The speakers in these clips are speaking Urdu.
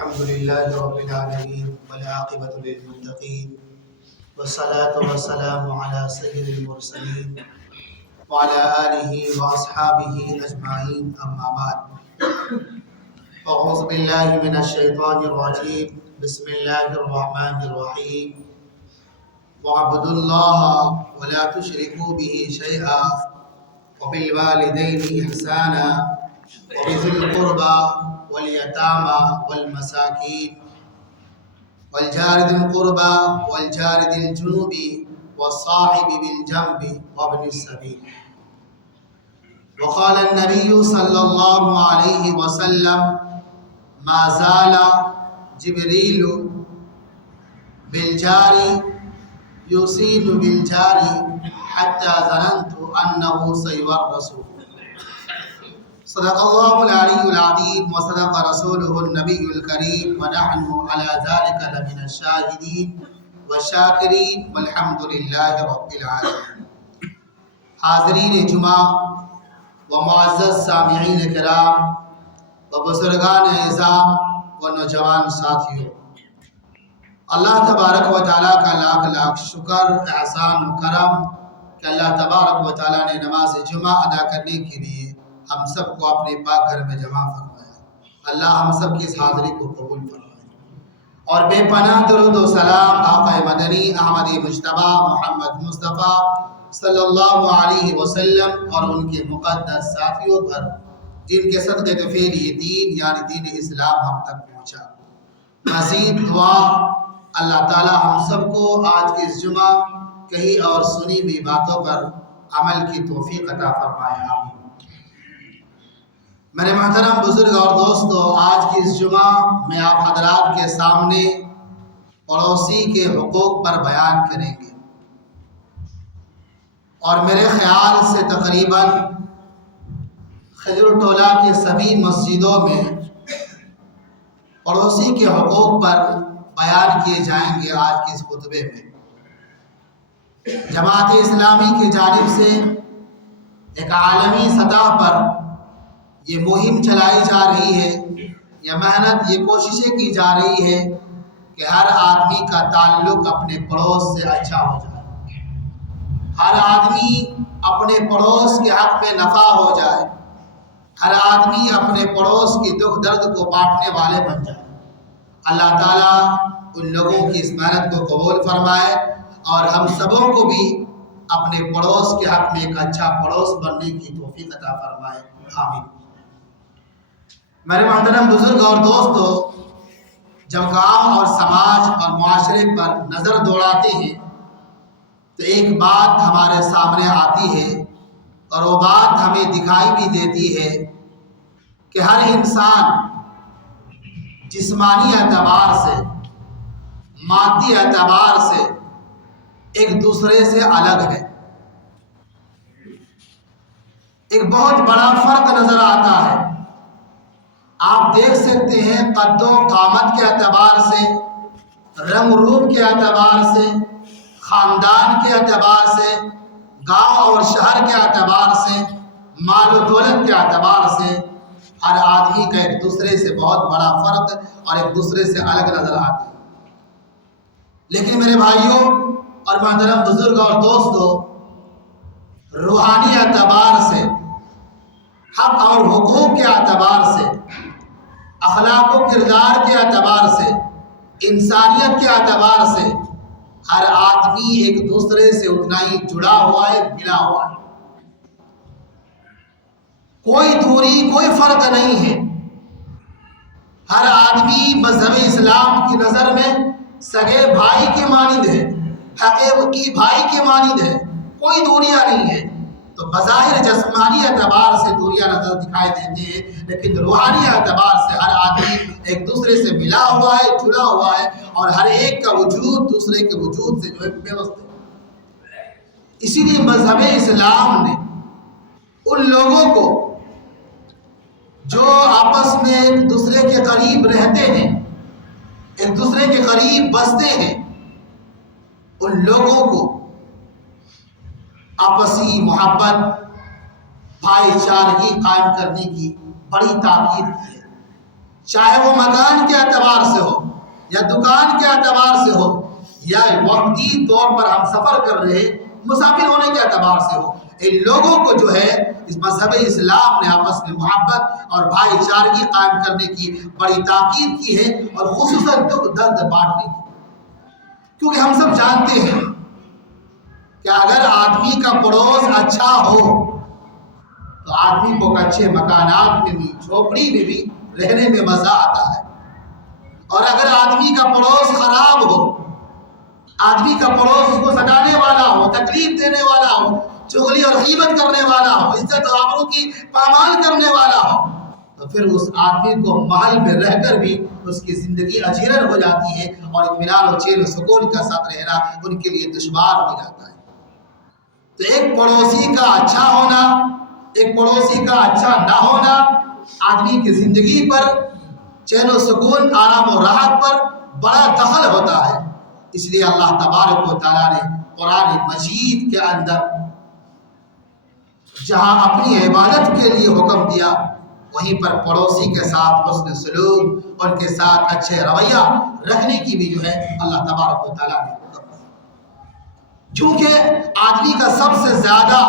الحمد لله رب العالمين والعاقبة للمتقين والصلاة والسلام على سيد المرسلين وعلى آله وأصحابه أجمعين أما بعد أعوذ بالله من الشيطان الرجيم بسم الله الرحمن الرحيم واعبدوا الله ولا تشركوا به شيئا وبالوالدين إحسانا وبذي القربى واليتامى والمساكين والجار ذي القربى والجار ذي الجنوب والصاحب بالجنب وابن السبيل. وقال النبي صلى الله عليه وسلم ما زال جبريل بالجار يوصين بالجار حتى ظننت أنه سيورثه. صدق الله العلي العظيم وصدق رسوله النبي الكريم ونحن على ذلك لمن الشاهدين والشاکرین والحمد للہ رب العالمین. حاضرین جمعہ و معزز سامعین کرام و بزرگان اعظام و نوجوان ساتھیوں، اللہ تبارک و تعالیٰ کا لاکھ لاکھ شکر احسان و کرم کہ اللہ تبارک و تعالیٰ نے نماز جمعہ ادا کرنے کے لیے ہم سب کو اپنے پاک گھر میں جمع فرمایا. اللہ ہم سب کی اس حاضری کو قبول فرمائے اور بے پناہ درود و سلام آقا مدنی احمدی مجتبیٰ محمد مصطفیٰ صلی اللہ علیہ وسلم اور ان کے مقدس ساتھیوں پر جن کے صدقے تو فعل یہ دین یعنی دین اسلام ہم تک پہنچا. مزید دعا اللہ تعالی ہم سب کو آج کے اس جمعہ کہی اور سنی ہوئی باتوں پر عمل کی توفیق عطا فرمائے. آمین. میرے محترم بزرگ اور دوستو، آج کی اس جمعہ میں آپ حضرات کے سامنے پڑوسی کے حقوق پر بیان کریں گے اور میرے خیال سے تقریباً خضر ٹولہ کے سبھی مسجدوں میں پڑوسی کے حقوق پر بیان کیے جائیں گے. آج کے اس خطبے میں جماعت اسلامی کی جانب سے ایک عالمی سطح پر یہ مہم چلائی جا رہی ہے، یہ محنت، یہ کوششیں کی جا رہی ہے کہ ہر آدمی کا تعلق اپنے پڑوس سے اچھا ہو جائے، ہر آدمی اپنے پڑوس کے حق میں نفع ہو جائے، ہر آدمی اپنے پڑوس کے دکھ درد کو بانٹنے والے بن جائے. اللہ تعالیٰ ان لوگوں کی اس محنت کو قبول فرمائے اور ہم سبوں کو بھی اپنے پڑوس کے حق میں ایک اچھا پڑوس بننے کی توفیق عطا فرمائے. آمین. میرے محترم بزرگ اور دوستو، جب گاؤں اور سماج اور معاشرے پر نظر دوڑاتے ہیں تو ایک بات ہمارے سامنے آتی ہے اور وہ بات ہمیں دکھائی بھی دیتی ہے کہ ہر انسان جسمانی اعتبار سے، مادی اعتبار سے ایک دوسرے سے الگ ہے. ایک بہت بڑا فرق نظر آتا ہے. آپ دیکھ سکتے ہیں قد و قامت کے اعتبار سے، رنگ روپ کے اعتبار سے، خاندان کے اعتبار سے، گاؤں اور شہر کے اعتبار سے، مال و دولت کے اعتبار سے ہر آدمی کا ایک دوسرے سے بہت بڑا فرق اور ایک دوسرے سے الگ نظر آتا ہے. لیکن میرے بھائیوں اور محترم بزرگ اور دوستو، روحانی اعتبار سے، حق اور حقوق کے اعتبار سے، اخلاق و کردار کے اعتبار سے، انسانیت کے اعتبار سے ہر آدمی ایک دوسرے سے اتنا ہی جڑا ہوا ہے، ملا ہوا ہے. کوئی دوری، کوئی فرق نہیں ہے. ہر آدمی مذہب اسلام کی نظر میں سگے بھائی کے مانند ہے، حقیقی بھائی کے مانند ہے. کوئی دوریاں نہیں ہے. تو بظاہر جسمانی اعتبار سے دوریاں نظر دکھائی دیتی ہیں، لیکن روحانی اعتبار سے ہر آدمی ایک دوسرے سے ملا ہوا ہے، جڑا ہوا ہے اور ہر ایک کا وجود دوسرے کے وجود سے جو ہے پیوست ہے. اسی لیے مذہب اسلام نے ان لوگوں کو جو آپس میں ایک دوسرے کے قریب رہتے ہیں، ایک دوسرے کے قریب بستے ہیں، ان لوگوں کو آپسی محبت، بھائی چارگی قائم کرنے کی بڑی تاکید کی ہے. چاہے وہ مکان کے اعتبار یا دکان کے اعتبار سے ہو یا وقتی طور پر ہم سفر کر رہے مسافر ہونے کے اعتبار سے ہو، ان لوگوں کو جو ہے اس مذہب اسلام نے آپس میں محبت اور بھائی چارگی قائم کرنے کی بڑی تاکید کی ہے، اور خصوصاً دکھ درد بانٹنے کی، کیونکہ ہم سب جانتے ہیں کہ اگر آدمی کا پڑوس اچھا ہو تو آدمی کو اچھے مکانات میں بھی جھوپڑی میں بھی رہنے میں مزہ آتا ہے، اور اگر آدمی کا پڑوس خراب ہو، آدمی کا پڑوس اس کو ستانے والا ہو، تکلیف دینے والا ہو، چغلی اور غیبت کرنے والا ہو، عزت و آبرو کی پامال کرنے والا ہو، تو پھر اس آدمی کو محل میں رہ کر بھی اس کی زندگی اجیرن ہو جاتی ہے، اور اطمینان اور چین و سکون کا ساتھ رہنا ان کے لیے دشوار ہو جاتا ہے۔ تو ایک پڑوسی کا اچھا ہونا، ایک پڑوسی کا اچھا نہ ہونا آدمی کی زندگی پر، چین و سکون، آرام و راحت پر بڑا دخل ہوتا ہے۔ اس لیے اللہ تبارک و تعالیٰ نے قرآن مجید کے اندر جہاں اپنی عبادت کے لیے حکم دیا، وہیں پر پڑوسی کے ساتھ حسن سلوک، ان کے ساتھ اچھے رویہ رکھنے کی بھی جو ہے اللہ تبارک و تعالیٰ نے حکم دیا، کیونکہ آدمی کا سب سے زیادہ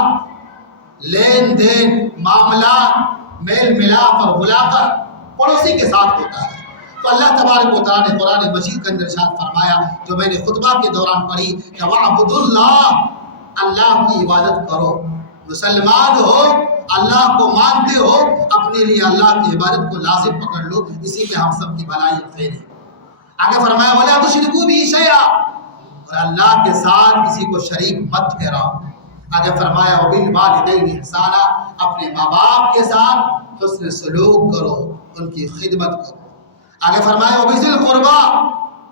لین دین، معاملات، میل ملاپ اور ملاقات پڑوسی کے ساتھ ہوتا ہے۔ تو اللہ تبارک و تعالیٰ نے قرآن مجید کے اندر ارشاد فرمایا، جو میں نے خطبہ کے دوران پڑھی کہ وَاعْبُدُوا اللَّهَ، اللہ کی عبادت کرو، مسلمان ہو، اللہ کو مانتے ہو، اپنے لیے اللہ کی عبادت کو لازم پکڑ لو، اسی میں ہم سب کی بھلائی اور خیر ہے۔ آگے فرمایا وَلَا تُشْرِكُوا بِهِ شَيْئًا، اور اللہ کے ساتھ کسی کو شریک مت ٹھہراؤ۔ آگے فرمایا وَبِالْوَالِدَيْنِ إِحْسَانًا، اپنے ماں باپ کے ساتھ حسن سلوک کرو، ان کی خدمت کرو۔ آگے فرمایا وَبِذِي الْقُرْبَىٰ،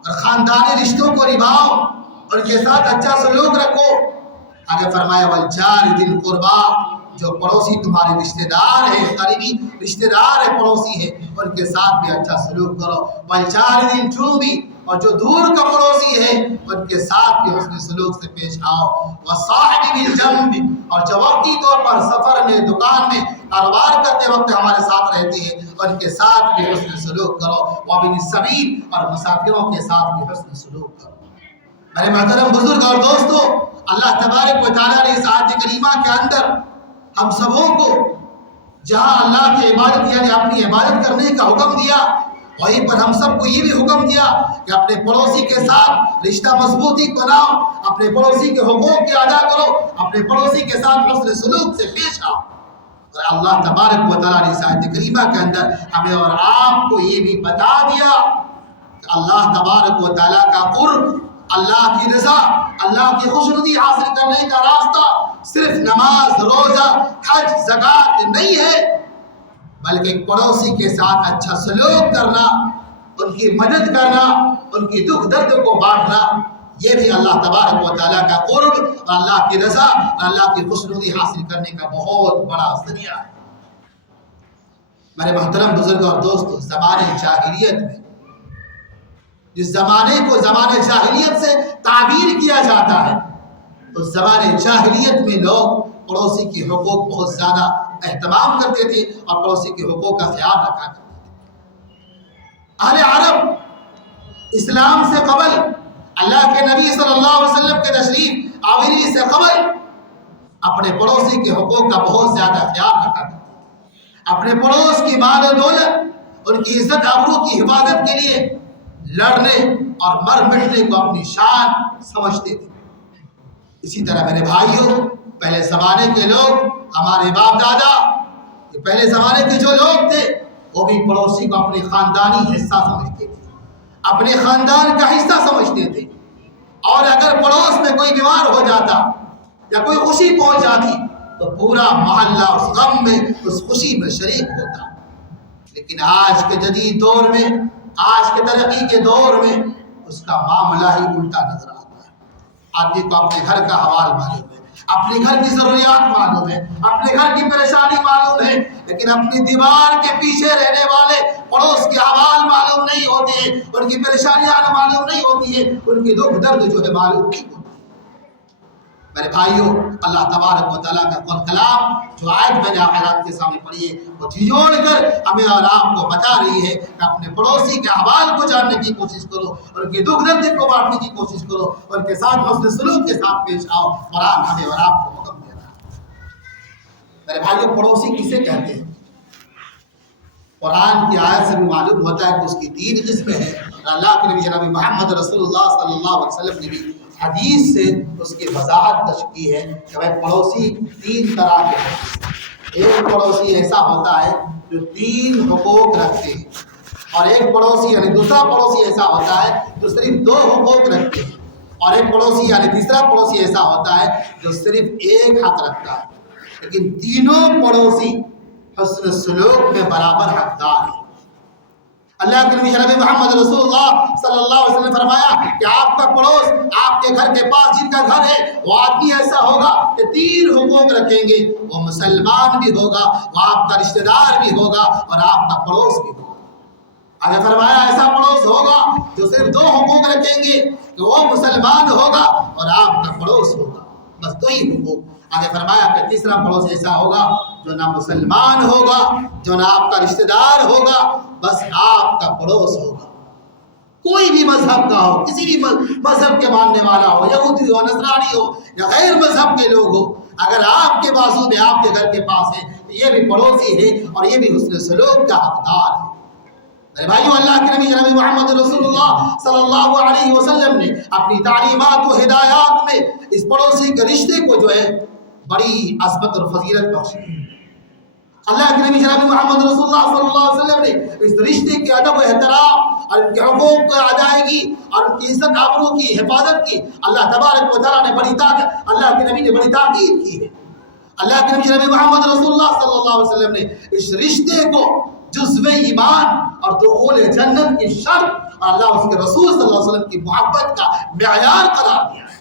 اور خاندانی رشتوں کو نبھاؤ، ان کے ساتھ اچھا سلوک رکھو۔ آگے فرمایا وَالْجَارِ ذِي الْقُرْبَىٰ، جو پڑوسی تمہارے رشتہ دار ہیں، قریبی رشتہ دار ہے، پڑوسی ہے، ان کے ساتھ بھی اچھا سلوک کرو۔ وَالْجَارِ ذِي الْجُنُبِ، اور جو دور کا پڑوسی ہے ان کے ساتھ بھی حسن سلوک سے پیش آؤ۔ وَالصَّاحِبِ بِالْجَنبِ، اور جو وقتی طور پر سفر میں، دکان میں، کاروبار کرتے وقت ہمارے ساتھ رہتے ہیں، ان کے ساتھ بھی حسن سلوک کرو۔ وَابِنِ السَّبِيلِ، اور مسافروں کے ساتھ بھی حسن سلوک کرو۔ میرے محترم بزرگ اور دوستو، اللہ تبارک و تعالیٰ نے اس آیت کریمہ کے اندر ہم سبوں کو جہاں اللہ کی عبادت یعنی اپنی عبادت کرنے کا حکم دیا، وہیں پر ہم سب کو یہ بھی حکم دیا کہ اپنے پڑوسی کے ساتھ رشتہ مضبوطی بناؤ، اپنے پڑوسی کے حقوق کی ادا کرو، اپنے پڑوسی کے ساتھ حسن سلوک سے پیش آؤ۔ اور اللہ تبارک و تعالیٰ نے اس آیت کریمہ کے اندر ہمیں اور آپ کو یہ بھی بتا دیا کہ اللہ تبارک و تعالیٰ کا قرب، اللہ کی رضا، اللہ کی خوشنودی حاصل کرنے کا راستہ صرف نماز، روزہ، حج، زکوٰۃ نہیں ہے، بلکہ ایک پڑوسی کے ساتھ اچھا سلوک کرنا، ان کی مدد کرنا، ان کی دکھ درد کو بانٹنا، یہ بھی اللہ تبارک و تعالیٰ کا قرب اور اللہ کی رضا اور اللہ کی خوشنودی حاصل کرنے کا بہت بڑا ذریعہ ہے۔ میرے محترم بزرگ اور دوستو، زمانے جاہلیت میں، جس زمانے کو زمانے جاہلیت سے تعبیر کیا جاتا ہے، تو زمانے جاہلیت میں لوگ پڑوسی کے حقوق بہت زیادہ اہتمام کرتے تھے اور پڑوسی کے حقوق کا خیال رکھا کرتے تھے۔ اہل عرب اسلام سے قبل، اللہ کے نبی صلی اللہ علیہ وسلم کے تشریف آوری سے قبل، اپنے پڑوسی کے حقوق کا بہت زیادہ خیال رکھا کرتے تھے۔ اپنے پڑوس کی مال و دولت، ان کی عزت آبرو کی حفاظت کے لیے لڑنے اور مر مٹنے کو اپنی شان سمجھتے تھے۔ اسی طرح میرے بھائیوں، پہلے زمانے کے لوگ، ہمارے باپ دادا، پہلے زمانے کے جو لوگ تھے، وہ بھی پڑوسی کو اپنے خاندانی حصہ سمجھتے تھے، اپنے خاندان کا حصہ سمجھتے تھے، اور اگر پڑوس میں کوئی بیمار ہو جاتا یا کوئی خوشی پہنچ جاتی تو پورا محلہ اس غم میں، اس خوشی میں شریک ہوتا۔ لیکن آج کے جدید دور میں، آج کے ترقی کے دور میں، اس کا معاملہ ہی الٹا نظر آتا ہے۔ آدمی کو اپنے گھر کا حوال معلوم ہے، اپنے گھر کی ضروریات معلوم ہے، اپنے گھر کی پریشانی معلوم ہے، لیکن اپنی دیوار کے پیچھے رہنے والے پڑوس کے حوال معلوم نہیں ہوتے ہیں، ان کی پریشانیاں معلوم نہیں ہوتی ہیں، ان کی دکھ درد جو ہے معلوم نہیں ہوتی۔ میرے بھائیوں، اللہ تبارک و تعالیٰ کا قول کلام جو آیت میں نے آپ کے سامنے پڑھی ہے وہ جھنجھوڑ کر ہمیں اور آپ کو بتا رہی ہے کہ اپنے پڑوسی کے احوال کو جاننے کی کوشش کرو، ان کے دکھ درد کو بانٹنے کی کوشش کرو، ان کے ساتھ حسن سلوک کے ساتھ پیش آؤ۔ قرآن ہمیں اور آپ کو حکم دے رہا ہے۔ میرے بھائیوں، پڑوسی کسے کہتے ہیں؟ قرآن کی آیت سے بھی معلوم ہوتا ہے کہ اس کی 3 قسمیں ہیں۔ اللہ کے نبی جناب محمد رسول اللہ صلی اللہ علیہ وسلم نے بھی حدیث سے اس کی وضاحت کی ہے کہ بھائی پڑوسی 3 طرح کے ہیں۔ ایک پڑوسی ایسا ہوتا ہے جو 3 حقوق رکھتے ہیں، اور ایک پڑوسی یعنی دوسرا پڑوسی ایسا ہوتا ہے جو صرف 2 حقوق رکھتے ہیں، اور ایک پڑوسی یعنی تیسرا پڑوسی ایسا ہوتا ہے جو صرف 1 حق رکھتا ہے، لیکن تینوں پڑوسی حسن سلوک میں برابر حقدار ہیں۔ اللہ کے نبی جناب محمد رسول اللہ صلی اللہ علیہ وسلم نے فرمایا کہ آپ کا پڑوس، آپ کے گھر کے پاس جن کا گھر ہے، وہ آدمی ایسا ہوگا کہ 3 حقوق رکھیں گے، وہ مسلمان بھی ہوگا، وہ آپ کا رشتہ دار بھی ہوگا، اور آپ کا پڑوس بھی ہوگا۔ آگے فرمایا ایسا پڑوس ہوگا جو صرف 2 حقوق رکھیں گے کہ وہ مسلمان ہوگا اور آپ کا پڑوس ہوگا، بس 2 ہی حقوق۔ آگے فرمایا کہ تیسرا پڑوس ایسا ہوگا جو نہ مسلمان ہوگا، جو نہ آپ کا رشتہ دار ہوگا، بس آپ کا پڑوس ہوگا۔ کوئی بھی مذہب کا ہو، کسی بھی مذہب کے ماننے والا ہو، یہودی ہو، نصرانی ہو یا غیر مذہب کے لوگ ہو، اگر آپ کے بازو میں آپ کے گھر کے پاس ہے تو یہ بھی پڑوسی ہے اور یہ بھی حسن سلوک کا حقدار ہے۔ میرے بھائیو، اللہ کے نبی جناب محمد رسول اللہ صلی اللہ علیہ وسلم نے اپنی تعلیمات و ہدایات میں اس پڑوسی کے رشتے کو جو ہے بڑی عظمت اور فضیلت بخشی۔ اللہ کے نبی جناب محمد رسول اللہ صلی اللہ علیہ وسلم نے اس رشتے کے ادب و احترام اور ان کے حقوق کی ادائیگی اور ان کی عزت آبرو کی حفاظت کی اللہ تبارک و تعالیٰ نے اللہ کے نبی نے بڑی تاکید کی ہے۔ اللہ کے نبی جناب محمد رسول اللہ صلی اللہ علیہ وسلم نے اس رشتے کو جزو ایمان اور دخول جنت کی شرط اور اللہ اس کے رسول صلی اللہ علیہ وسلم کی محبت کا معیار قرار دیا ہے۔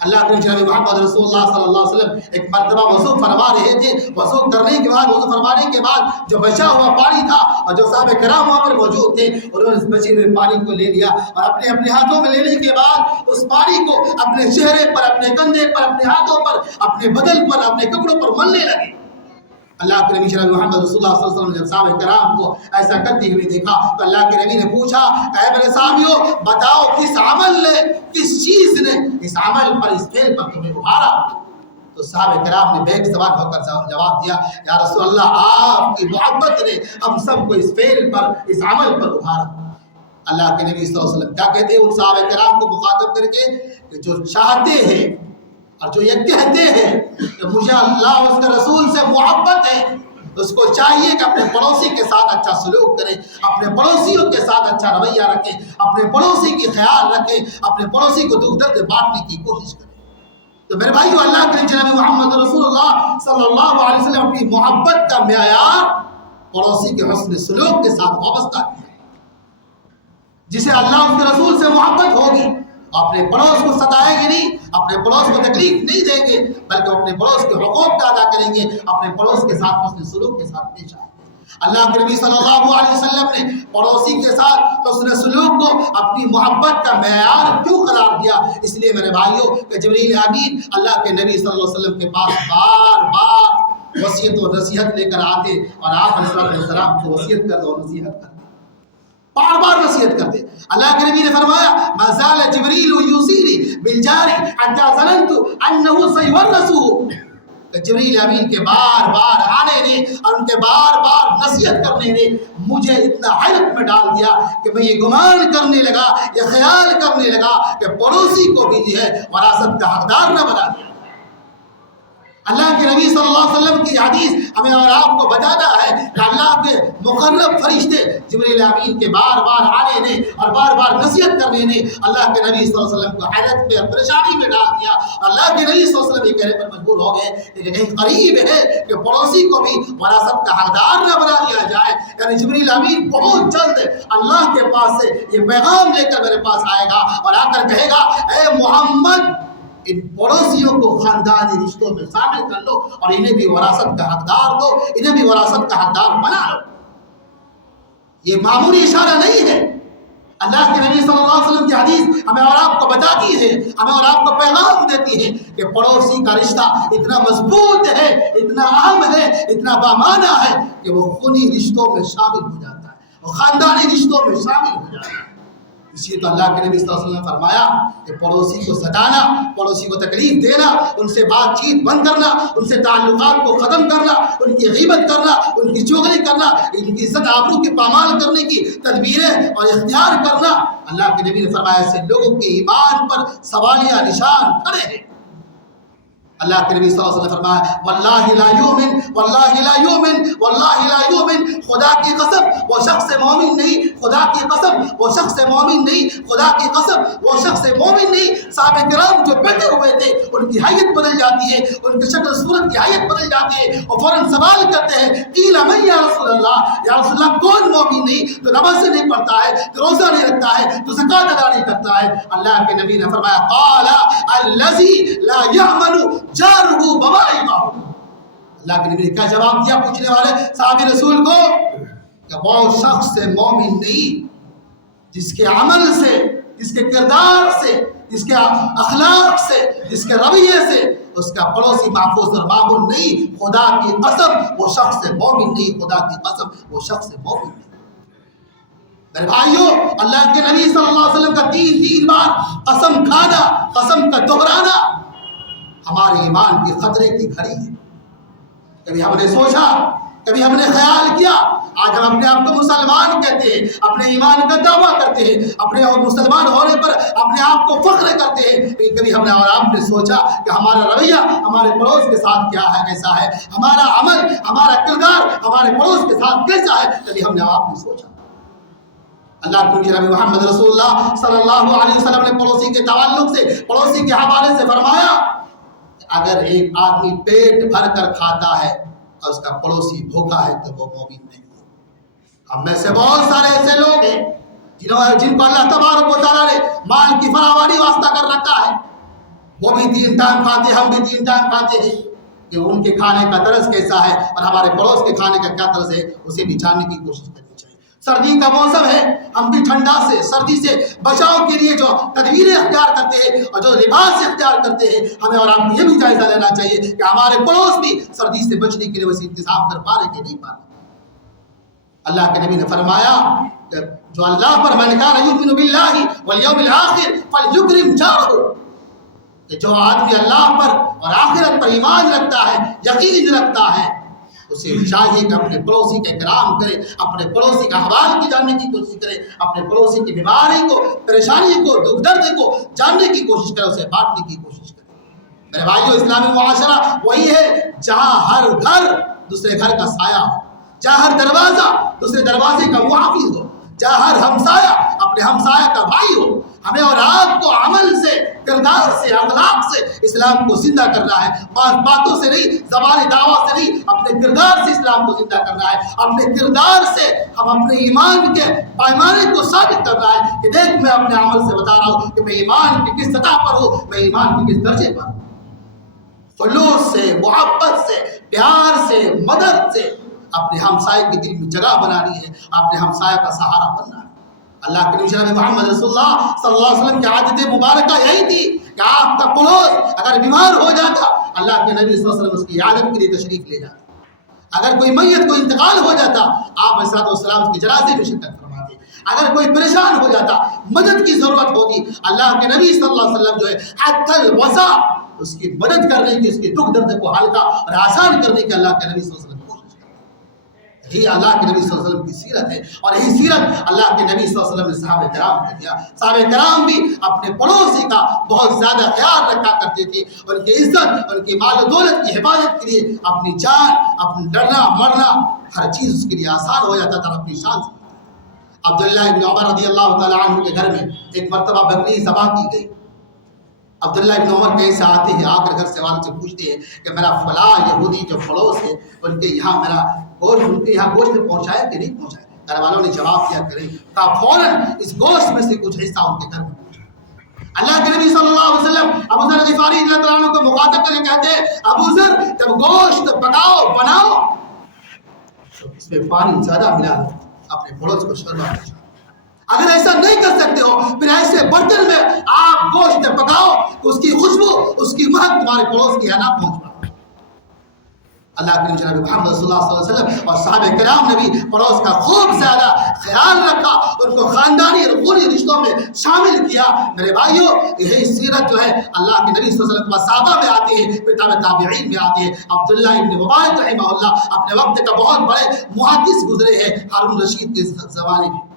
اللہ کے نبی محمد رسول اللہ صلی اللہ علیہ وسلم ایک مرتبہ وضو فرما رہے تھے، وضو کرنے کے بعد، وضو فرمانے کے بعد جو بچا ہوا پانی تھا اور جو صحابہ کرام وہاں پر موجود تھے، انہوں نے اس بچے ہوئے پانی کو لے لیا اور اپنے ہاتھوں میں لینے کے بعد اس پانی کو اپنے چہرے پر، اپنے کندھے پر، اپنے ہاتھوں پر، اپنے بدن پر، اپنے کپڑوں پر ملنے لگے۔ اللہ کے نبی جناب محمد رسول اللہ صلی اللہ علیہ وسلم نے جب صحابہ کرام کو ایسا کرتے ہوئے دیکھا تو اللہ کے نبی نے پوچھا، اے میرے صحابیوں، بتاؤ کس عمل نے، کس چیز نے اس عمل پر، اس فعل پر تمہیں ابھارا؟ تو صحابہ کرام نے بے زبان ہو کر جواب دیا، یا رسول اللہ، آپ کی محبت نے ہم سب کو اس فعل پر، اس عمل پر ابھارا۔ اللہ کے نبی صلی اللہ علیہ وسلم کیا کہتے ہیں ان صحابہ کرام کو مخاطب کر کے کہ جو چاہتے ہیں اور جو یہ کہتے ہیں کہ مجھے اللہ اور اس کے رسول سے محبت ہے، اس کو چاہیے کہ اپنے پڑوسی کے ساتھ اچھا سلوک کرے، اپنے پڑوسیوں کے ساتھ اچھا رویہ رکھے، اپنے پڑوسی کی خیال رکھے، اپنے پڑوسی کو دکھ درد بانٹنے کی کوشش کرے۔ تو میرے بھائیو، اللہ کے جناب محمد رسول اللہ صلی اللہ علیہ وسلم اپنی محبت کا معیار پڑوسی کے حسن سلوک کے ساتھ وابستہ ہے۔ جسے اللہ اس کے رسول سے محبت ہوگی، اپنے پڑوس کو ستائیں گے نہیں، اپنے پڑوس کو تکلیف نہیں دیں گے، بلکہ اپنے پڑوس کے حقوق کا ادا کریں گے، اپنے پڑوس کے ساتھ حسن سلوک کے ساتھ پیش آئیں گے۔ اللہ کے نبی صلی اللہ علیہ وسلم نے پڑوسی کے ساتھ حسن سلوک کو اپنی محبت کا معیار کیوں قرار دیا؟ اس لیے میرے بھائیوں کہ جبریل امین اللہ کے نبی صلی اللہ علیہ وسلم کے پاس بار بار وصیت و نصیحت لے کر آتے اور آپ علیہ السلام کو وصیت کر دو، نصیحت کر دو، بار بار نصیحت کرتے۔ اللہ کے نبی نے فرمایا، ما زال جبریل یوصینی بالجار حتی ظننت انه سیورثه۔ جبریل امین کے بار بار آنے نے اور ان کے بار بار نصیحت کرنے نے مجھے اتنا حیرت میں ڈال دیا کہ میں یہ گمان کرنے لگا، یہ خیال کرنے لگا کہ پڑوسی کو بھی جو ہے وراثت کا حقدار نہ بنا دیا۔ اللہ کے نبی صلی اللہ علیہ وسلم کی حدیث ہمیں اور آپ کو بتاتا ہے کہ اللہ کے مقرب فرشتے جبریل امین کے بار بار آنے نے اور بار بار نصیحت کرنے نے اللہ کے نبی صلی اللہ علیہ وسلم کو حیرت میں اور پریشانی میں ڈال دیا۔ اللہ کے نبی صلی اللہ علیہ وسلم یہ کہنے پر مجبور ہو گئے کہ کہیں قریب ہے کہ پڑوسی کو بھی وراثت کا حقدار نہ بنا دیا جائے۔ یعنی جبریل امین بہت جلد اللہ کے پاس سے یہ پیغام لے کر میرے پاس آئے گا اور آ کر کہے گا، اے محمد، ان پڑوسیوں کو خاندانی رشتوں میں شامل کر لو اور انہیں بھی وراثت کا حقدار دو، انہیں بھی وراثت کا حقدار بنا لو۔ یہ معمولی اشارہ نہیں ہے، اللہ کے نبی صلی اللہ علیہ وسلم کی حدیث ہمیں اور آپ کو بتاتی ہے، ہمیں اور آپ کو پیغام دیتی ہے کہ پڑوسی کا رشتہ اتنا مضبوط ہے، اتنا اہم ہے، اتنا بامانہ ہے کہ وہ خونی رشتوں میں شامل ہو جاتا ہے، وہ خاندانی رشتوں میں شامل ہو جاتا ہے۔ اسی تو اللہ کے نبی صلی اللہ علیہ وسلم نے فرمایا کہ پڑوسی کو ستانا، پڑوسی کو تکلیف دینا، ان سے بات چیت بند کرنا، ان سے تعلقات کو ختم کرنا، ان کی غیبت کرنا، ان کی چغلی کرنا، ان کی عزت آبرو کی پامال کرنے کی تدبیریں اور اختیار کرنا، اللہ کے نبی نے فرمایا ایسے لوگوں کے ایمان پر سوالیہ نشان کھڑے ہیں۔ اللہ کے نبی صلی اللہ علیہ وسلم نے فرمایا واللہ لا یؤمن، واللہ لا یؤمن، واللہ لا یؤمن، خدا کی قسم وہ شخص مومن نہیں، خدا کی قسم وہ شخص مومن نہیں، خدا کی قسم وہ شخص مومن نہیں۔ صحابہ کرام جو بیٹھے ہوئے تھے ان کی حیت بدل جاتی ہے، ان کی شکل صورت کی حیت بدل جاتی ہے، اور فوراً سوال کرتے ہیں قیل من یا رسول اللہ، یا رسول اللہ کون مومن نہیں جو نماز نہیں پڑھتا ہے، جو روزہ نہیں رکھتا ہے، جو زکوٰۃ ادا نہیں کرتا ہے؟ اللہ کے نبی نے فرمایا قال الذی لا یأمن جارہ بوائقہ۔ اللہ کے نبی نے کیا جواب دیا پوچھنے والے صحابی رسول کو کہ وہ شخص مومن نہیں جس کے عمل سے، جس کے کردار سے، جس کے اخلاق سے، جس کے رویے سے اس کا پڑوسی محفوظ اور معمول نہیں۔ خدا کی قسم وہ شخص مومن نہیں، خدا کی قسم وہ شخص مومن نہیں۔ میرے بھائیو، اللہ کے نبی صلی اللہ علیہ وسلم کا تین بار قسم کھانا، قسم کا دہرانا ہمارے ایمان کی خطرے کی گھڑی ہے۔ کبھی ہم نے سوچا، کبھی ہم نے خیال کیا، آج ہم اپنے آپ کو مسلمان کہتے ہیں، اپنے ایمان کا دعویٰ کرتے ہیں، اپنے مسلمان ہونے پر اپنے آپ کو فخر کرتے ہیں، لیکن کبھی ہم نے اور آپ نے سوچا کہ ہمارا رویہ ہمارے پڑوس کے ساتھ کیا ہے، کیسا ہے، ہمارا عمل، ہمارا کردار ہمارے پڑوس کے ساتھ کیسا ہے؟ کبھی ہم نے آپ نے سوچا؟ اللہ کے نبی محمد رسول اللہ صلی اللہ علیہ وسلم نے پڑوسی کے تعلق سے، پڑوسی کے حوالے سے فرمایا اگر ایک آدمی پیٹ بھر کر کھاتا ہے اور اس کا پڑوسی بھوکا ہے تو وہ مومن نہیں ہے۔ ہم میں سے بہت سارے ایسے لوگ ہیں جن کو اللہ تبارک و تعالیٰ نے مال کی فراوانی واسطہ کر رکھا ہے، وہ بھی 3 ٹائم کھاتے ہیں، ہم بھی 3 ٹائم کھاتے ہیں، کہ ان کے کھانے کا طرز کیسا ہے اور ہمارے پڑوس کے کھانے کا کیا طرز ہے اسے بھی جاننے کی کوشش کرنی چاہیے۔ سردی کا موسم ہے، ہم بھی ٹھنڈا سے، سردی سے بچاؤ کے لیے جو تدبیریں اختیار کرتے ہیں اور جو لباس اختیار کرتے ہیں، ہمیں اور آپ کو یہ بھی جائزہ لینا چاہیے کہ ہمارے پڑوس بھی سردی سے بچنے کے لیے ویسے انتظام کر پا رہے کہ نہیں پا رہے۔ اللہ کے نبی نے فرمایا کہ جو اللہ پر من کان یؤمن باللہ والیوم الآخر فلیکرم جارہ، کہ جو آدمی اللہ پر اور آخرت پر ایمان رکھتا ہے، یقین رکھتا ہے، اسے چاہیے کہ اپنے پڑوسی کا اکرام کرے، اپنے پڑوسی کا حوال کی جاننے کی کوشش کرے، اپنے پڑوسی کی بیماری کو، پریشانی کو، دکھ درد کو جاننے کی کوشش کرے، اسے بانٹنے کی کوشش کرے۔ میرے بھائیو، اسلامی معاشرہ وہی ہے جہاں ہر گھر دوسرے گھر کا سایہ ہو، جہاں ہر دروازہ دوسرے دروازے کا محافظ ہو، جہاں ہر ہمسایہ اپنے ہمسایہ کا بھائی ہو۔ ہمیں اور آپ کو عمل سے، کردار سے، اخلاق سے اسلام کو زندہ کرنا ہے، باتوں سے نہیں، زبانی دعویٰ سے نہیں، اپنے کردار سے اسلام کو زندہ کرنا ہے۔ اپنے کردار سے ہم اپنے ایمان کے پیمانے کو ثابت کرنا ہے کہ دیکھ میں اپنے عمل سے بتا رہا ہوں کہ میں ایمان کی کس سطح پر ہوں، میں ایمان کی کس درجے پر ہوں۔ خلوص سے، محبت سے، پیار سے، مدد سے اپنے ہمسائے کے دل میں جگہ بنانی ہے، اپنے ہمسائے کا سہارا بننا ہے۔ اللہ کے نبی محمد رسول اللہ صلی اللہ علیہ وسلم کی عادت مبارکہ یہی تھی کہ آپ کا پڑوس اگر بیمار ہو جاتا، اللہ کے نبی صلی اللہ علیہ وسلم اس کی عیادت کے لیے تشریف لے جاتے۔ اگر کوئی میت کو انتقال ہو جاتا، آپ علیہ السلام اس کے جنازے میں شرکت فرماتے۔ اگر کوئی پریشان ہو جاتا، مدد کی ضرورت ہوتی، اللہ کے نبی صلی اللہ علیہ وسلم جو ہے حتی الوسع اس کی مدد کرنے کی، اس کے دکھ درد کو ہلکا اور آسان کرنے کی اللہ کے نبی صلی اللہ علیہ وسلم یہی اللہ کے نبی صلی اللہ علیہ وسلم کی سیرت ہے، اور یہی سیرت اللہ کے نبی صلی اللہ علیہ وسلم نے صحابہ کرام کو دیا۔ صحابہ کرام بھی اپنے پڑوسی کا بہت زیادہ خیال رکھا کرتے تھے، ان کی عزت، ان کی مال و دولت کی حفاظت کے لیے اپنی جان، اپنا ڈرنا مرنا ہر چیز اس کے لیے آسان ہو جاتا تھا اپنی شان سے۔ عبداللہ ابن عمر رضی اللہ تعالیٰ عنہ کے گھر میں ایک مرتبہ بکری ذبح کی گئی۔ عبداللہ ابن عمر کہیں سے آتے ہیں، آ کر گھر سے والد سے پوچھتے ہیں کہ میرا فلاں یہودی جو پڑوس ہے ان کے یہاں میرا گوشت، ان کے یہاں گوشت پہنچایا کہ نہیں پہنچایا؟ گھر والوں نے جواب دیا کریں کہا فوراً اس گوشت میں سے کچھ حصہ ان کے گھر میں پہنچا۔ اللہ کے نبی صلی اللہ علیہ وسلم ابو ذر غفاری رضی اللہ عنہ کو مخاطب کرنے کہتے ہیں ابو ذر جب گوشت پکاؤ بناؤ تو اس میں پانی زیادہ ملا دو، اپنے پڑوس کو شرما دو۔ اگر ایسا نہیں کر سکتے ہو پھر ایسے برتن میں آپ گوشت پکاؤ کہ اس کی خوشبو اس کی مہک تمہارے پڑوس کی یہاں نہ پہنچ پائے۔ اللہ کے جناب محمد صلی اللہ علیہ وسلم اور صحابہ کرام نے بھی پڑوس کا خوب زیادہ خیال رکھا، ان کو خاندانی اور قومی رشتوں میں شامل کیا۔ میرے بھائیوں یہی سیرت جو ہے اللہ کے نبی صلی اللہ علیہ وسلم کے صحابہ میں آتی ہے، پھر تابعین میں آتی ہے۔ عبداللہ ابن مبارک رحمہ اللہ اپنے وقت کا بہت بڑے محدث گزرے ہیں ہارون رشید کے زمانے میں۔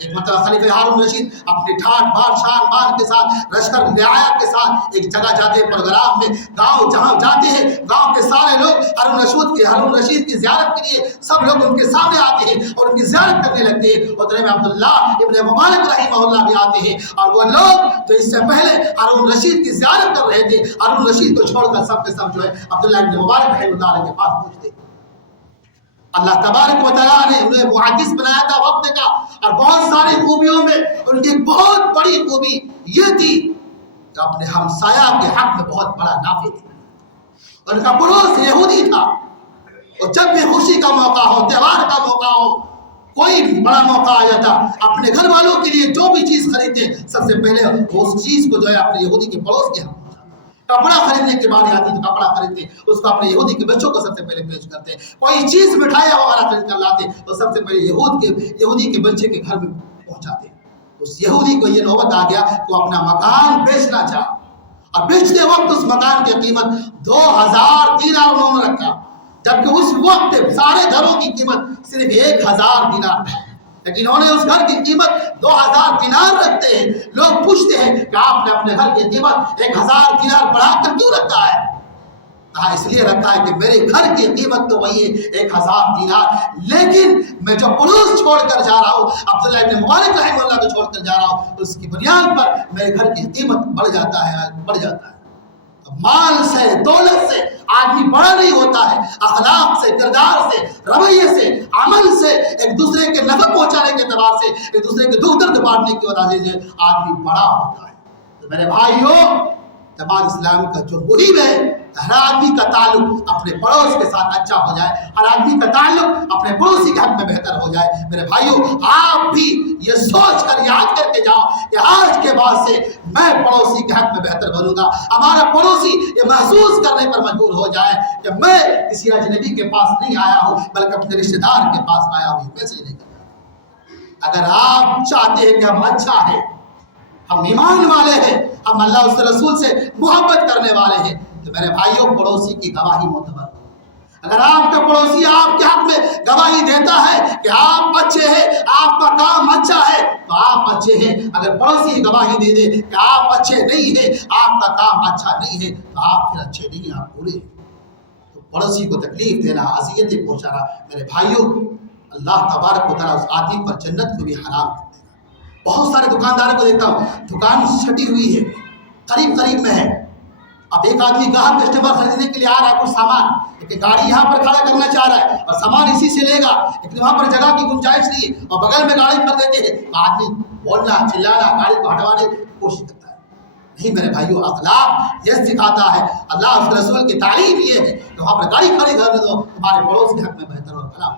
ایک مرتبہ خلیفہ ہارون رشید اپنی ٹھاٹ بار شان بار کے ساتھ لشکر رعایا کے ساتھ ایک جگہ جاتے ہیں پروگرام میں، گاؤں جہاں جاتے ہیں گاؤں کے سارے لوگ ہارون رشید کی زیارت کے لیے سب لوگ ان کے سامنے آتے ہیں اور ان کی زیارت کرنے لگتے ہیں۔ اتنے میں عبداللہ ابن مبارک رحمہ اللہ بھی آتے ہیں، اور وہ لوگ جو اس سے پہلے ہارون رشید کی زیارت کر رہے تھے ہارون رشید کو چھوڑ کر سب کے سب جو ہے عبداللہ ابن مبارک رحمہ اللہ علیہ کے پاس پہنچتے ہیں۔ اللہ تبارک و تعالیٰ نے انہیں محدث بنایا تھا وقت کا، اور بہت ساری خوبیوں میں ان کی بہت بڑی خوبی یہ تھی کہ اپنے ہمسایہ کے حق میں بہت بڑا نافع تھا۔ ان کا پڑوس یہودی تھا، اور جب بھی خوشی کا موقع ہو، تہوار کا موقع ہو، کوئی بڑا موقع آ جاتا، اپنے گھر والوں کے لیے جو بھی چیز خریدتے سب سے پہلے اس چیز کو جو ہے اپنے یہودی کے پڑوس کے ہم کپڑا خریدنے کی باری آتی تو کپڑا خریدتے، اس کو اپنے یہودی کے بچوں کو سب سے پہلے پیش کرتے، کوئی چیز مٹھائیاں وغیرہ خرید کر لاتے تو سب سے پہلے یہودی کے بچے کے گھر میں پہنچاتے۔ اس یہودی کو یہ نوبت آ گیا تو اپنا مکان بیچنا چاہا، اور بیچتے وقت اس مکان کی قیمت 2000 دینار انہوں نے رکھا، جبکہ اس وقت سارے گھروں کی قیمت صرف 1000 دینار تھا، لیکن انہوں نے اس گھر کی قیمت 2000 دینار رکھتے ہیں۔ لوگ پوچھتے ہیں کہ آپ نے اپنے گھر کی قیمت 1000 دینار بڑھا کر کیوں رکھا ہے؟ کہا اس لیے رکھا ہے کہ میرے گھر کی قیمت تو وہی ہے 1000 دینار، لیکن میں جو پڑوس چھوڑ کر جا رہا ہوں عبداللہ ابن مبارک رحمہ اللہ کو چھوڑ کر جا رہا ہوں، اس کی بنیاد پر میرے گھر کی قیمت بڑھ جاتا ہے۔ مال سے دولت سے آدمی بڑا نہیں ہوتا ہے، اخلاق سے، کردار سے، رویے سے، عمل سے، ایک دوسرے کے نفع پہنچانے کے اعتبار سے، ایک دوسرے کے دکھ درد بانٹنے کی وجہ سے آدمی بڑا ہوتا ہے۔ تو میرے بھائیوں جماعت اسلامی کا جو مہم ہے، ہر آدمی کا تعلق اپنے پڑوس کے ساتھ اچھا ہو جائے، ہر آدمی کا تعلق اپنے پڑوسی کے حق میں بہتر ہو جائے۔ میرے بھائیوں آپ بھی یہ سوچ کر یاد کر کے جاؤ کہ آج کے بعد سے میں پڑوسی کے حق میں بہتر بنوں گا، ہمارا پڑوسی یہ محسوس کرنے پر مجبور ہو جائے کہ میں کسی اجنبی کے پاس نہیں آیا ہوں بلکہ اپنے رشتے دار کے پاس آیا ہوں، میسج نہیں کرتا۔ اگر آپ چاہتے ہیں کہ ہم اچھا ہے، ہم ایمان والے ہیں، ہم اللہ اس رسول سے محبت کرنے والے ہیں، تو میرے بھائیوں پڑوسی کی گواہی معتبر ہے۔ اگر آپ کا پڑوسی آپ کے حق میں گواہی دیتا ہے کہ آپ اچھے ہیں، آپ کا کام اچھا ہے، تو آپ اچھے ہیں۔ اگر پڑوسی گواہی دے دے کہ آپ اچھے نہیں ہیں، آپ کا کام اچھا نہیں ہے، تو آپ پھر اچھے نہیں ہیں، آپ برے ہیں۔ تو پڑوسی کو تکلیف دینا، اذیتیں پہنچانا، میرے بھائیوں اللہ تبارک و تعالیٰ اس آدمی پر جنت کو بھی حرام کر دے گا۔ بہت سارے دکانداروں کو دیکھتا ہوں، دکان چھٹی ہوئی ہے، قریب میں ہے، اب ایک آدمی گاہک کسٹمر خریدنے کے لیے آ رہا ہے کچھ سامان، لیکن گاڑی یہاں پر کھڑا کرنا چاہ رہا ہے اور سامان اسی سے لے گا، لیکن وہاں پر جگہ کی گنجائش نہیں ہے اور بغل میں گاڑی کھڑ دیتے ہیں، تو آدمی بولنا چلانا گاڑی کو ہٹوانے کی کوشش کرتا ہے۔ نہیں میرے بھائیو، اخلاق یہ سکھاتا ہے، اللہ اس رسول کی تعلیم یہ ہے کہ وہاں پر گاڑی کھڑی کر دو، تمہارے پڑوس کے حق میں بہتر اور بھلا۔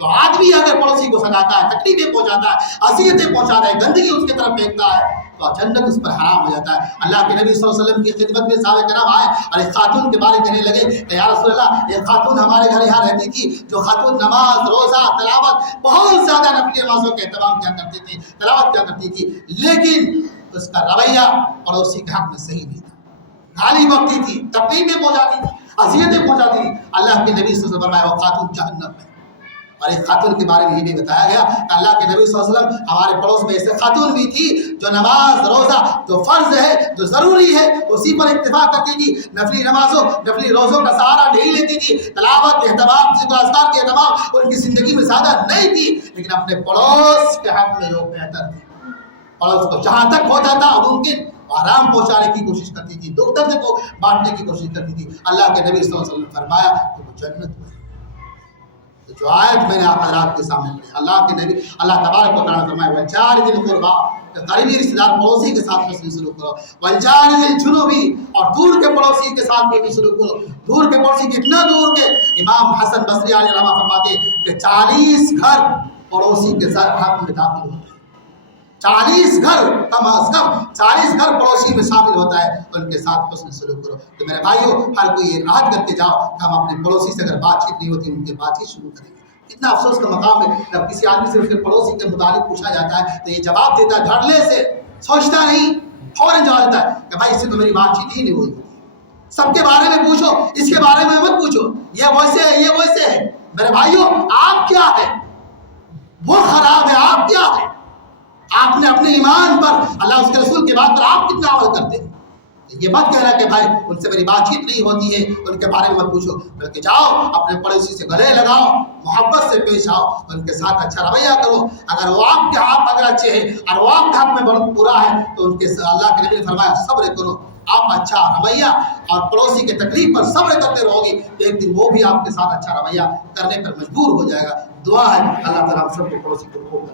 تو آدمی اگر پڑوسی کو سکھاتا ہے، تکلیفیں پہنچاتا ہے، اذیتیں پہنچاتا ہے، گندگی اس کی طرف پھینکتا ہے، تو جنت اس پر حرام ہو جاتا ہے۔ اللہ کے نبی صلی اللہ علیہ وسلم کی خدمت میں صحابہ کرام آئے اور ایک خاتون کے بارے کہنے لگے کہ یا رسول اللہ، ایک خاتون ہمارے گھر یہاں رہتی تھی، جو خاتون نماز، روزہ، تلاوت، بہت زیادہ نفلی نمازوں کے اہتمام کیا کرتی تھی، تلاوت کیا کرتی تھی، لیکن اس کا رویہ پڑوسی کے حق میں صحیح نہیں تھا، گالی بکتی تھی، تکلیفیں پہنچاتی تھی، اذیتیں پہنچاتی تھی۔ اللہ کے نبی صلی اللہ علیہ وسلم فرمایا وہ خاتون جہنم میں۔ اور ایک خاتون کے بارے میں یہ بھی بتایا گیا کہ اللہ کے نبی صلی اللہ علیہ وسلم ہمارے پڑوس میں ایسے خاتون بھی تھی جو نماز، روزہ جو فرض ہے، جو ضروری ہے، اسی پر اکتفا کرتی تھی، نفلی نمازوں، نفلی روزوں کا سہارا نہیں لیتی تھی، تلاوت کے اہتمام، ذکر و اذکار کے اہتمام ان کی زندگی میں زیادہ نہیں تھی، لیکن اپنے پڑوس کے حق میں وہ بہتر تھی، پڑوس کو جہاں تک ہوتا تھا ممکن آرام پہنچانے کی کوشش کرتی تھی، دکھ درد کو بانٹنے کی کوشش کرتی تھی۔ اللہ کے نبی صلی اللہ علیہ وسلم نے فرمایا کہ وہ جنت میں۔ جو آیت میں نے آپ حضرات کے سامنے پڑھی، اللہ کے نبی اللہ تبارک و تعالیٰ نے فرمایا وَالْجَارِ ذِي الْقُرْبَىٰ، قریبی رشتہ دار پڑوسی کے ساتھ حسن سلوک کرو، وَالْجَارِ ذِي الْجُنُبِ، اور دور کے پڑوسی کے ساتھ بھی سلوک کرو۔ دور کے پڑوسی کتنا دور کے؟ امام حسن بصری علیہ رحمہ فرماتے ہیں کہ 40 گھر پڑوسی کے ساتھ حق میں داخل ہوتے ہیں، 40 گھر کم از کم 40 گھر پڑوسی میں شامل ہوتا ہے، ان کے ساتھ حسن سلوک کرو۔ تو میرے بھائیوں، ہر کوئی یہ عہد کر کے جاؤ کہ ہم اپنے پڑوسی سے اگر بات چیت نہیں ہوتی ان کی بات چیت شروع کریں گے۔ کتنا افسوس کا مقام ہے جب کسی آدمی سے پھر پڑوسی کے متعلق پوچھا جاتا ہے تو یہ جواب دیتا ہے دھڑلے سے، سوچتا نہیں، فوراً جواب دیتا ہے کہ بھائی اس سے تو میری بات چیت ہی نہیں ہوئی۔ سب کے بارے میں پوچھو، اس کے بارے میں مت پوچھو، یہ ویسے ہے، یہ ویسے ہے۔ میرے بھائیوں، آپ کیا ہے؟ وہ خراب ہے، آپ کیا ہے؟ آپ نے اپنے ایمان پر، اللہ اس کے رسول کے بات پر آپ کتنا عمل کرتے ہیں؟ یہ مت کہنا کہ بھائی ان سے میری بات چیت نہیں ہوتی ہے، ان کے بارے میں مت پوچھو، بلکہ جاؤ اپنے پڑوسی سے گلے لگاؤ، محبت سے پیش آؤ، ان کے ساتھ اچھا رویہ کرو۔ اگر وہ آپ کے آپ اگر اچھے ہیں اور وہ آپ کے حق میں بہت برا ہے تو ان کے ساتھ اللہ کے نبی نے فرمایا صبر کرو۔ آپ اچھا رویہ اور پڑوسی کے تکلیف پر صبر کرتے رہو گی، ایک دن وہ بھی آپ کے ساتھ اچھا رویہ کرنے پر مجبور ہو جائے گا۔ دعا ہے اللہ تعالیٰ ہم سب کو پڑوسی کو خوب